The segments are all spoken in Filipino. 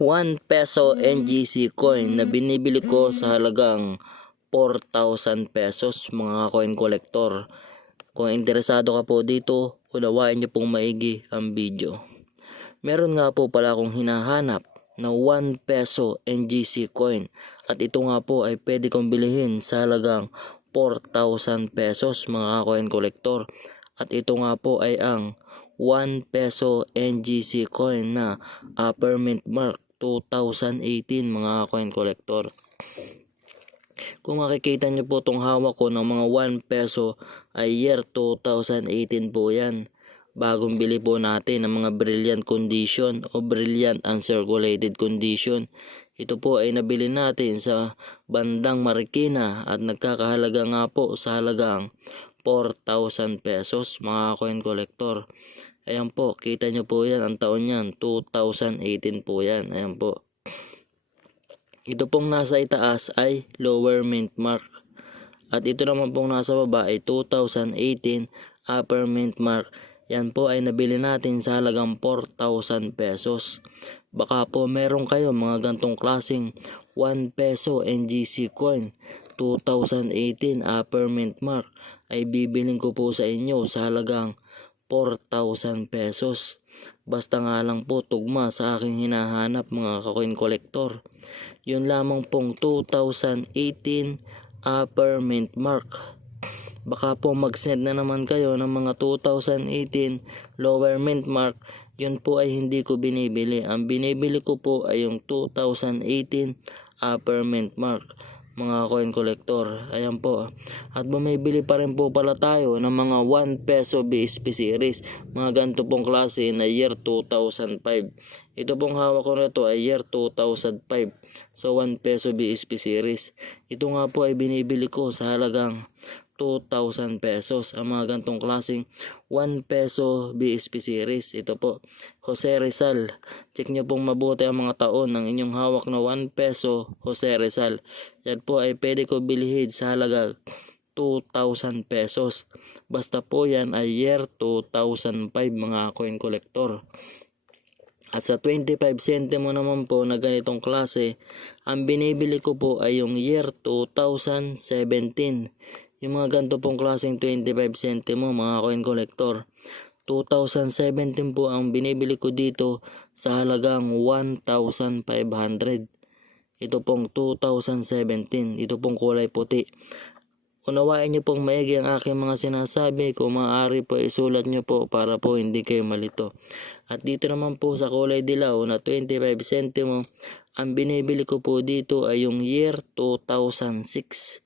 1 peso NGC coin na binibili ko sa halagang 4,000 pesos mga coin collector. Kung interesado ka po dito, unawain niyo pong maigi ang video. Meron nga po pala akong hinahanap na 1 peso NGC coin at ito nga po ay pwede kong bilihin sa halagang 4,000 pesos mga coin collector. At ito nga po ay ang 1 peso NGC coin na upper mint mark 2018 mga coin collector. Kung makikita niyo po itong hawak ko ng mga 1 peso ay year 2018 po yan. Bagong bili po natin ng mga brilliant condition o brilliant uncirculated condition. Ito po ay nabili natin sa bandang Marikina at nagkakahalaga nga po sa halagang 4,000 pesos mga coin collector. Ayan po, kita nyo po yan, ang taon yan, 2018 po yan. Ayan po. Ito pong nasa itaas ay lower mint mark. At ito naman pong nasa baba ay 2018 upper mint mark. Yan po ay nabili natin sa halagang 4,000 pesos. Baka po meron kayo mga gantong klaseng 1 peso NGC coin 2018 upper mint mark ay bibiling ko po sa inyo sa halagang 4,000 pesos. Basta nga lang po tugma sa aking hinahanap mga kakoin collector. Yun lamang pong 2018 upper mint mark. Baka po mag-send na naman kayo ng mga 2018 lower mint mark. Yun po ay hindi ko binibili. Ang binibili ko po ay yung 2018 upper mint mark mga coin collector. Ayan po. At bumibili pa rin po pala tayo ng mga 1 peso BSP series. Mga ganito pong klase na year 2005. Ito pong hawak ko na ito ay year 2005. So 1 peso BSP series. Ito nga po ay binibili ko sa halagang 2,000 pesos ang mga gantong klaseng 1 peso BSP series. Ito po, Jose Rizal. Check nyo pong mabuti ang mga taon ng inyong hawak na 1 peso Jose Rizal. Yan po ay pwede ko bilhin sa halaga 2,000 pesos. Basta po yan ay year 2005 mga coin collector. At sa 25 centimo naman po na ganitong klase, ang binibili ko po ay yung year 2017. Yung mga ganito pong klaseng 25 centimo mga coin collector. 2017 po ang binibili ko dito sa halagang 1,500. Ito pong 2017. Ito pong kulay puti. Unawain niyo pong maigi ang aking mga sinasabi. Kung maaari po isulat niyo po para po hindi kayo malito. At dito naman po sa kulay dilaw na 25 centimo, ang binibili ko po dito ay yung year 2006.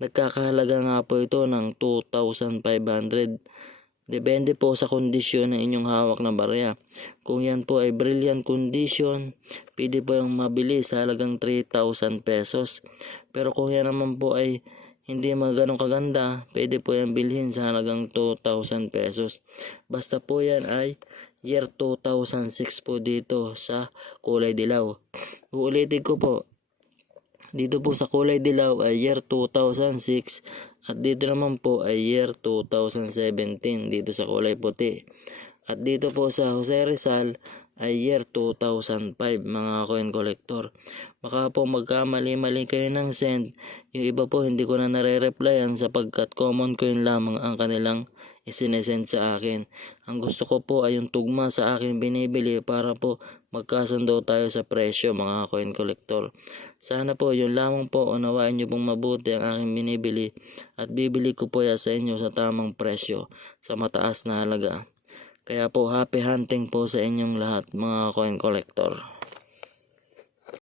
Nagkakahalaga nga po ito ng 2,500. Depende po sa kondisyon ng inyong hawak na barya. Kung yan po ay brilliant condition, pwede po yung mabili sa halagang 3,000 pesos. Pero kung yan naman po ay hindi mga ganong kaganda, pwede po yan bilhin sa halagang 2,000 pesos. Basta po yan ay year 2006 po dito sa kulay dilaw. Uulitin ko po, dito po sa kulay dilaw ay year 2006 at dito naman po ay year 2017 dito sa kulay puti. At dito po sa Jose Rizal ay year 2005 mga coin collector. Baka po magkamali-mali kayo ng send. Yung iba po hindi ko na nare-replyan sapagkat common coin lamang ang kanilang isinesend sa akin. Ang gusto ko po ay yung tugma sa akin binibili para po magkasundo tayo sa presyo mga coin collector. Sana po yun lamang po unawain nyo pong mabuti ang aking binibili at bibili ko po yan sa inyo sa tamang presyo sa mataas na halaga. Kaya po happy hunting po sa inyong lahat mga coin collector.